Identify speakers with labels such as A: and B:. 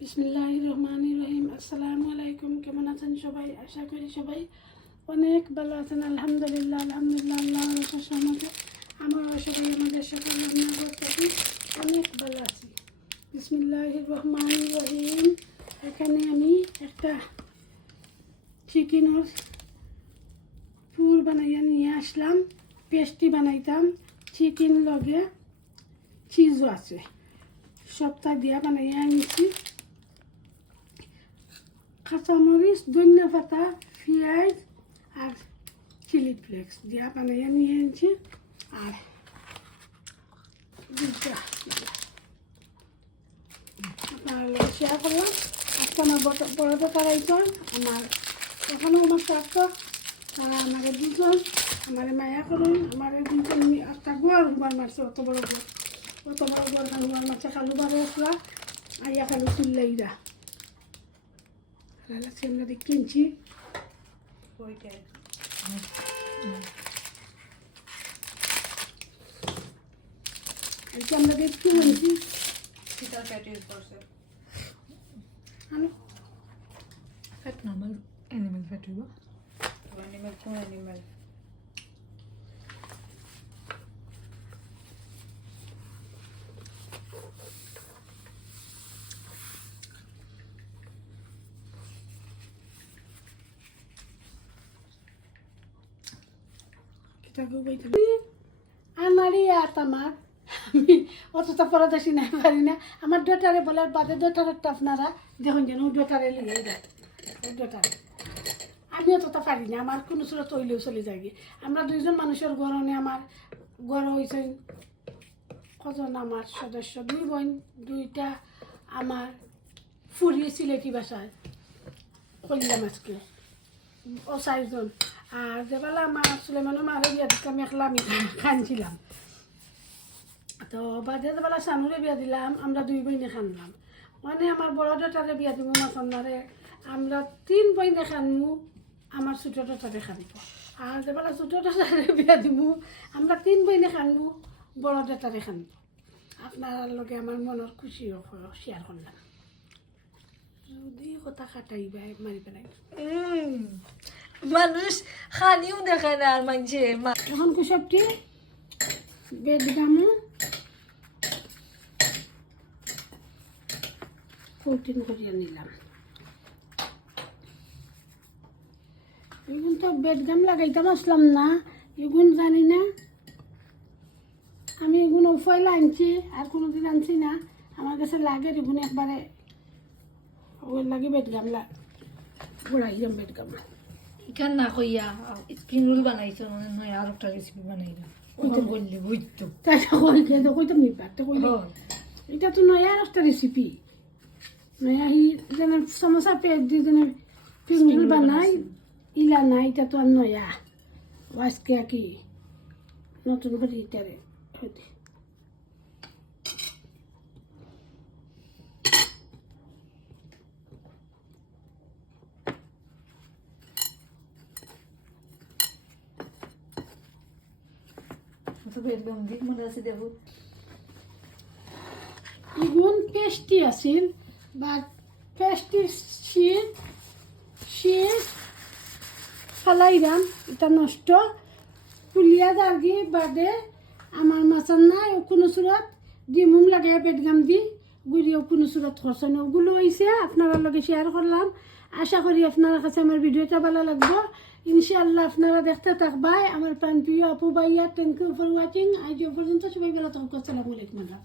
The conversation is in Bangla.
A: বিসমিল্লাহ রহমান রহিম আসসালামু আলাইকুম কেমন আছেন সবাই? আশা করি সবাই অনেক ভালো আছেন। আলহামদুলিল্লাহ আলহামদুলিল্লাহ আল্লাহ রসমাতে আমার সবাই আমাদের সকল রান্না অনেক ভালো আছি। বিসমিল্লাহ রহমান রহিম এখানে আমি একটা চিকেনের পুর বানাইয়া নিয়ে আসলাম। পেস্টি বানাইতাম। চিকেন লগে চিজও আছে। সপ্তাহ দিয়া বানাইয়া আনছি। কাঁচামরিচ ধনিয়া পাতা পেঁয়াজ আর চিলি ফ্লেক্স দিয়া বানাইয়া নিয়ে আনছি আর আপনার শেয়ার করলাম আজকে আমার বড় বড় তারাইজন আমার এখনও আমার স্বার্থ তারা আমার দুজন আমার মায়া করুন আমার দুজন একটা গোয়ার হুবার মারছে অত বড় গোয়ার অত বড় গোয়ার হুবার মারছে খালু বারে আসলা আইয়া খালু চিল্লাইরা লাগছে দিয়ে কিনছি। আজকে আমরা দেখছি বলছি।
B: শীতল ফ্যাট ইউজ করছে।
A: আনো।
C: ফ্যাট নর্মাল অ্যানিমেল ফ্যাট হইব।
B: অ্যানিমেল কোন অ্যানিমেল
A: আমারই আর আমার। আমি অতটা পরদর্শী না পারি না। আমার ডটারে বলার বাদে ডটারটা আপনারা দেখুন যেন ডটারে লিয়ে দেয় ডটারে আমি অতটা পারি না, আমার কোনো সুরত তৈলেও চলে যায়। আমরা দুইজন মানুষের গরণে আমার গড় হয়েছে কজন আমার সদস্য? দুই বোন, দুইটা আমার ফুরিয়ে সিলেটি ভাষায় কইলাম আজকে। ও চারজন। আর যেবেলা আমার সুলেমানো মারে বিয়া দিতে আমি একলা আমি খানছিলাম তো বাদে যেবেলা সানুরে বিয়া দিলাম, আমরা দুই বইনে খানলাম। মানে আমার বড় ডটারে বিয়া দিব মাথন্দারে আমরা তিন বইনে খানমু, আমার ছোট ডটারে খানিব আর যেবেলা ছোট ডটারে বিয়া দিব আমরা তিন বইনে খানমু, বড় ডটারে খানব আপনার লগে আমার মনের খুশি শেয়ার করলাম। যদি কথা খাটাইবা মারি পেলাই।
C: মানুষ খানিও দেখে না আর মানছে
A: এখন কুসবটি বেদগামু ফোরটিন করিয়া নিলাম। এগুন তো বেদগাম লাগাইতাম, আসলাম না। এগুন জানি না। আমি এগুন উফাইলা আনছি, আর কোনোদিন আনছি না। আমার কাছে লাগে এগুন একবারে। ওর লাগে বেদগাম লা ঘুরাইলাম বেদগাম
C: ইখান না কইয়া স্প্রিং রোল বানাইছো মানে নয় আর একটা রেসিপি বানাইলা। ওইটা বললে বুঝতো।
A: তাই কইলে তো কইতাম নি পারতে কইলে।
C: হয়
A: এটা তো নয়া একটা রেসিপি নয়া হি যেন সমোসা পেট দিয়ে যেন পিঙ্গুল বানাই ইলা নাই এটা তো আর নয়া। আজকে কি নতুন করে এটারে হইতে
C: একদম দিক মনে আছে দেখো।
A: ইগুন পেস্টি আছিল শীত শীত এটা নষ্ট। কুলিয়া দার্গি বাদে আমার মাছার নাই কোনো সুরত, ডিমুম লাগে পেটগাম দি। গুড়িও কোনো সুরত খরচ নেই ওগুলো হয়েছে আপনারা লগে শেয়ার করলাম। আশা করি আপনার কাছে আমার ভিডিওটা ভালো লাগবে। ইনশাআল্লাহ আপনারা দেখতে থাকবাই। আমার প্রাণ প্রিয় আপু ভাইয়া থ্যাংক ইউ ফর ওয়াচিং আজ পর্যন্ত সবাই ভালো থাকুক। আসসালামু আলাইকুম, আল্লাহ